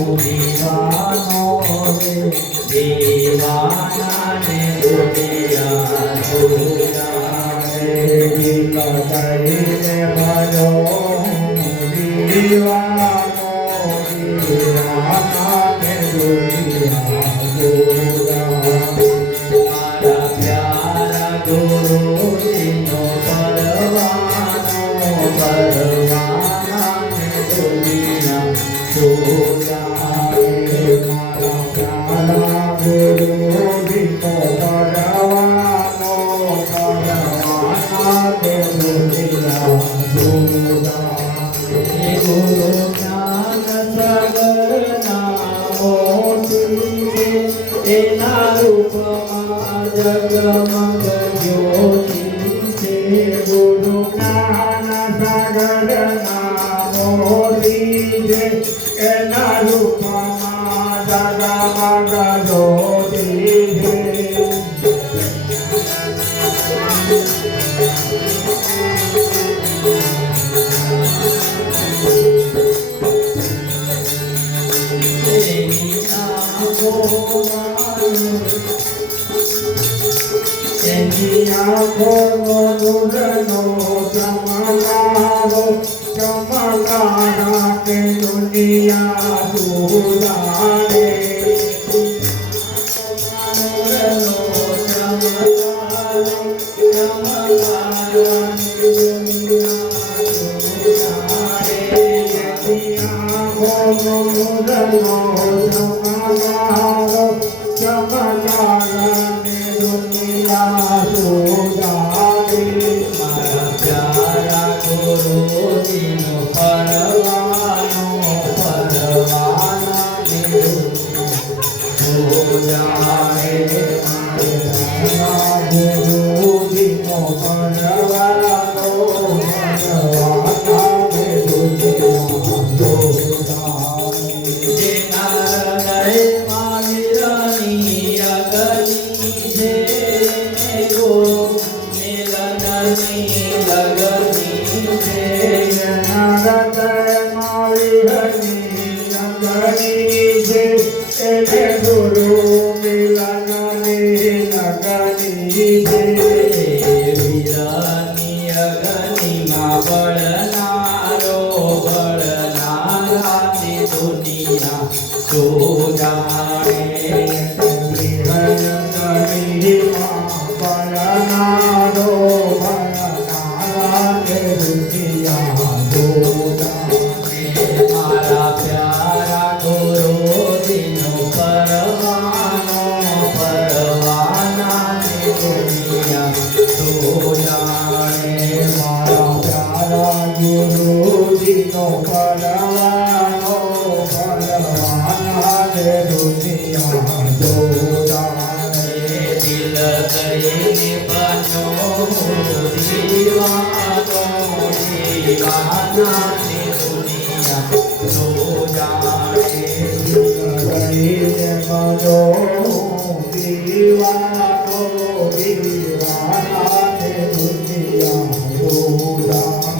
દીવાનો રે દીવાનાને દુનિયા સુધારે દીકરીને ભજો દીવાનો દીવાનાને દુનિયા સુધારે મારા પ્યારા ગુરુજીનો પરવાનો પરવાનાને દુનિયા સુધારે મારા પ્યારા ગુરુજીનો પરવાનો પરવાનાને દુનિયા સુધારે ગુરુ જ્ઞાન સાગરના મોતી એના રૂપમાં જગમગ જ્યોતિ છે ગુરુ જ્ઞાન સાગરના મોતી છે એના રૂપમાં જગમગ જ્યોતિ છે એની આંખોનો નૂરનો ચમકારો ચમકારા કે દુનિયા સુધારે નૂરનો ચમકારો ચમકારા કે દુનિયા સુધારે એની આંખોનો નૂરનો ચમકારો ચમકારા કે દુનિયા સુધારે મારા પ્યારા ગુરુજીનો પરવાનો પરવાનાને સુધારે મારા ગુરુજીનો પરવાનો પરવાનાને દુનિયા સુધારે જેના હૃદયમાં વિરની અગની છે ગુરુ મિલનની લગની છે જેના હૃદયમાં વિરની અગની છે એને ગુરુ મિલનની લગની છે વિરની અગનીમાં બળનારાની દુનિયા સુધારે બળનારો બળનારાને દુનિયા સુધારે મારા પ્યારા ગુરુજીનો પરવાનો પરવાનાને દુનિયા સુધારે મારા પ્યારા ગુરુજીનો પરવાનો પરવાનાને દુનિયા સુધારે દિલ કરીને બનો દીવાનો દીવાનાને દુનિયા સુધારે દિલ કરીને બનો દીવાનો દીવાનાને દુનિયા સુધારે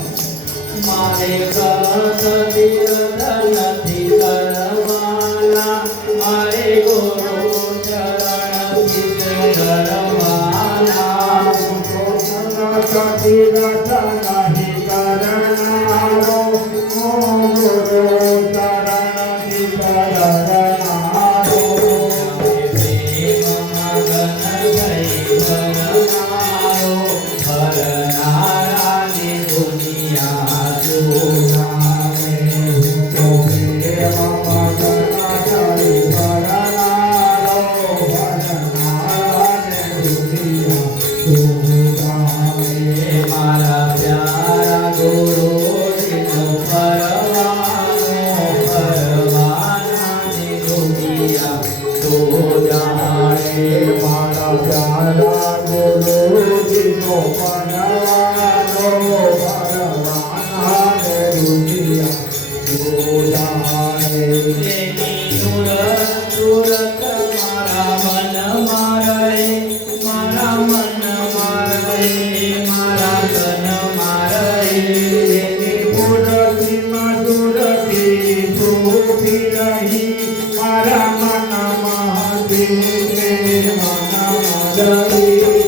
મારે વ્રત તીર્થ નથી કરવાના મારે ગુરુ ચરણથી કરવાના તીર્થ નહીં કરનારો ગુરુ ચરણથી કરનારો ભરનારાની દુનિયા સુધારે મારા પ્યારા ગુરુજીનો પરવાનો પરવાનાને દુનિયા સુધારે મારા પ્યારા ગુરુજીનો પરવાનો પરવાનાને દુનિયા સુધારે સુરત મારા મન મારે મારા મન મારે મારા તન મારે પૂરતી મધુરતી સુખી રહી મન મદઈ